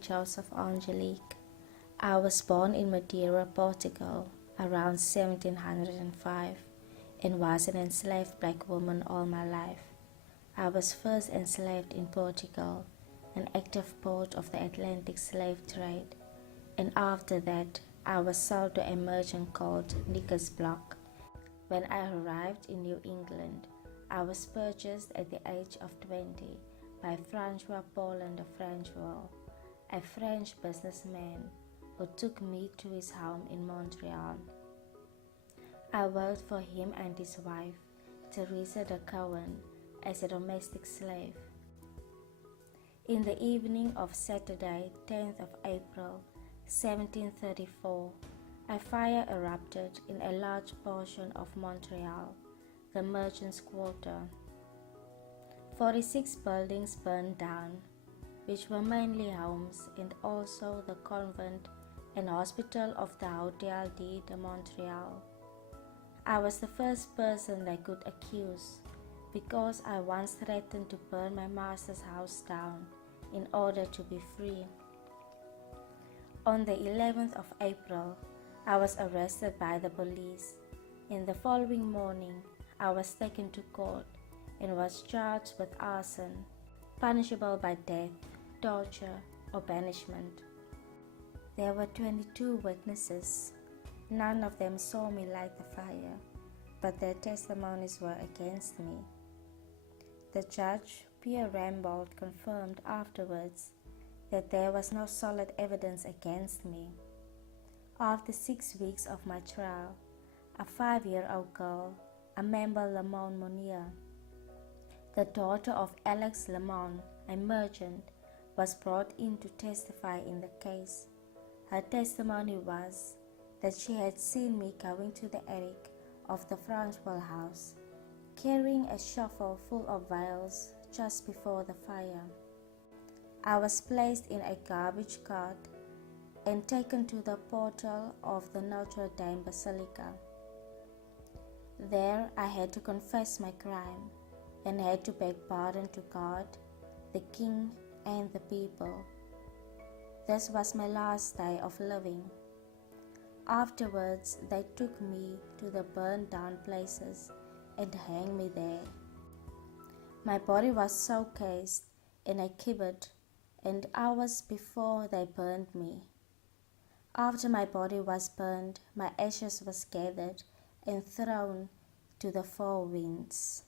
Joseph Angelique. I was born in Madeira, Portugal, around 1705 and was an enslaved black woman all my life. I was first enslaved in Portugal, an active port of the Atlantic slave trade, and after that I was sold to a merchant called Nicholas Block. When I arrived in New England, I was purchased at the age of 20 by Francois Poland de Francheville, a French businessman who took me to his home in Montreal. I worked for him and his wife, Teresa de Cohen, as a domestic slave. In the evening of Saturday, 10th of April, 1734, a fire erupted in a large portion of Montreal, the merchants' quarter. 46 buildings burned down, which were mainly homes and also the convent and hospital of the Hôtel de Montréal. I was the first person they could accuse because I once threatened to burn my master's house down in order to be free. On the 11th of April, I was arrested by the police. In the following morning, I was taken to court and was charged with arson, punishable by death, torture, or banishment. There were 22 witnesses. None of them saw me light the fire, but their testimonies were against me. The judge, Pierre Rambold, confirmed afterwards that there was no solid evidence against me. After 6 weeks of my trial, a 5-year-old girl, Amanda Lamont Monier, the daughter of Alex Lamont, a merchant, was brought in to testify in the case. Her testimony was that she had seen me going to the attic of the Francheville house, carrying a shovel full of vials just before the fire. I was placed in a garbage cart and taken to the portal of the Notre Dame Basilica. There I had to confess my crime and had to beg pardon to God, the King, and the people. This was my last day of living. Afterwards, they took me to the burned down places and hanged me there. My body was showcased in a gibbet, and hours before they burned me. After my body was burned, my ashes was gathered and thrown to the four winds.